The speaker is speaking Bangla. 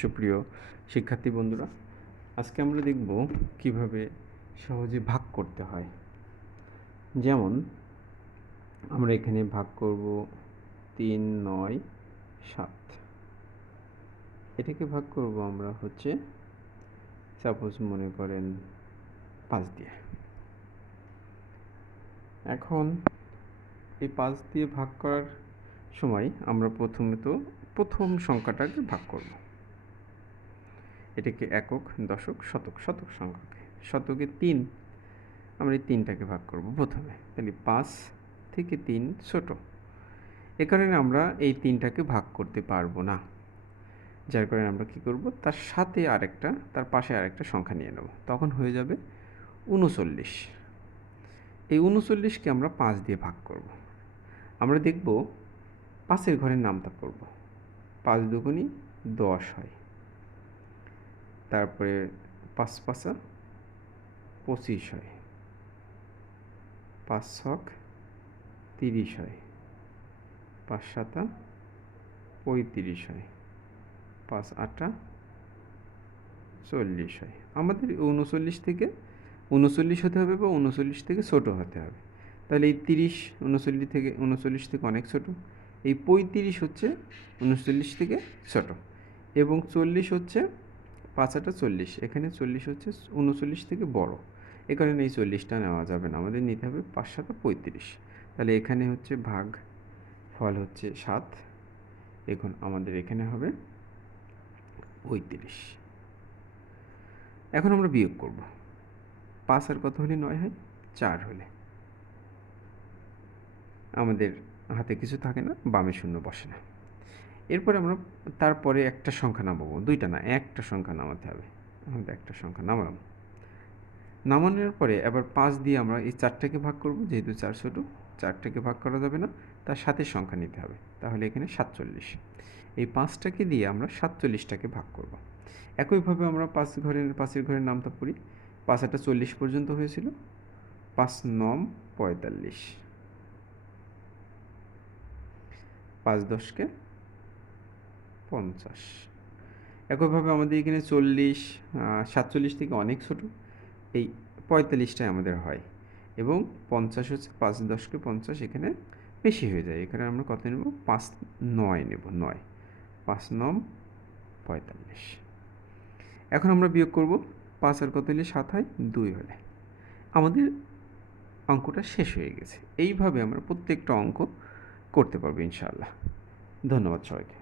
সুপ্রিয় শিক্ষার্থী বন্ধুরা, আজকে আমরা দেখব কিভাবে সহজে ভাগ করতে হয়। যেমন আমরা এখানে ভাগ করব 3, 9, 7। এটাকে ভাগ করব আমরা সাপোজ মনে করেন 5 দিয়ে। এখন এই 5 দিয়ে ভাগ করার সময় আমরা প্রথম সংখ্যাটাকে ভাগ করব। এটাকে একক, দশক, শতক সংখ্যাকে। শতকে 3, আমরা এই 3টাকে ভাগ করব প্রথমে। তাহলে 5 থেকে 3 ছোট, এ কারণে আমরা এই 3টাকে ভাগ করতে পারবো না। যার কারণে আমরা কি করব, তার পাশে আরেকটা সংখ্যা নিয়ে নেব। তখন হয়ে যাবে 39। এই 39কে আমরা 5 দিয়ে ভাগ করব। আমরা দেখব 5-এর ঘরের নামতা করব। 5 দুগুণী 10 হয়। তারপরে 5 5 25 হয়, 5 6 30 হয়, 5 7 35 হয়, 5 8 40 হয়। আমাদের 39 থেকে 39 হতে হবে বা 39 থেকে ছোট হতে হবে। তাহলে এই 30 39 থেকে অনেক ছোট। এই 35 হচ্ছে 39 থেকে ছোট, এবং 40 হচ্ছে 5 8 40। এখানে 40 হচ্ছে 39 থেকে বড়। এ কারণে এই 40টা নেওয়া যাবে না, আমাদের নিতে হবে 5 7 35। তাহলে এখানে ভাগ ফল 7। এখন আমাদের এখানে হবে 35। এখন আমরা বিয়োগ করব। 5 আর কত হলে 9 হয়? 4 হলে। আমাদের হাতে কিছু থাকে না, বামে শূন্য বসে না। এরপরে আমরা তারপরে একটা সংখ্যা নামাবো, 2টা না, একটা সংখ্যা নামাতে হবে। আমাদের একটা সংখ্যা নামালাম। নামানোর পরে আবার 5 দিয়ে আমরা এই 4টাকে ভাগ করব। যেহেতু 4 ছোট, 4টাকে ভাগ করা যাবে না, তার সাথে সংখ্যা নিতে হবে। তাহলে এখানে 47। এই 5টাকে দিয়ে আমরা 47টাকে ভাগ করব। একইভাবে আমরা 5-এর ঘরের নামতা পড়ি। 5 8 40 পর্যন্ত হয়েছিল, 5 9 45, 5 10 50। একইভাবে আমাদের এখানে 40 47 থেকে অনেক ছোট, এই 45টাই আমাদের হয়, এবং 50 হচ্ছে 5 10 50, এখানে বেশি হয়ে যায়। এখানে আমরা কত নেব? 5 9 নেব। 9 5 9 45। এখন আমরা বিয়োগ করব। 5 আর কত হলে 7 হয়? 2 হলে। আমাদের অঙ্কটা শেষ হয়ে গেছে। এইভাবে আমরা প্রত্যেকটা অঙ্ক করতে পারবো ইনশাআল্লাহ। ধন্যবাদ সবাইকে।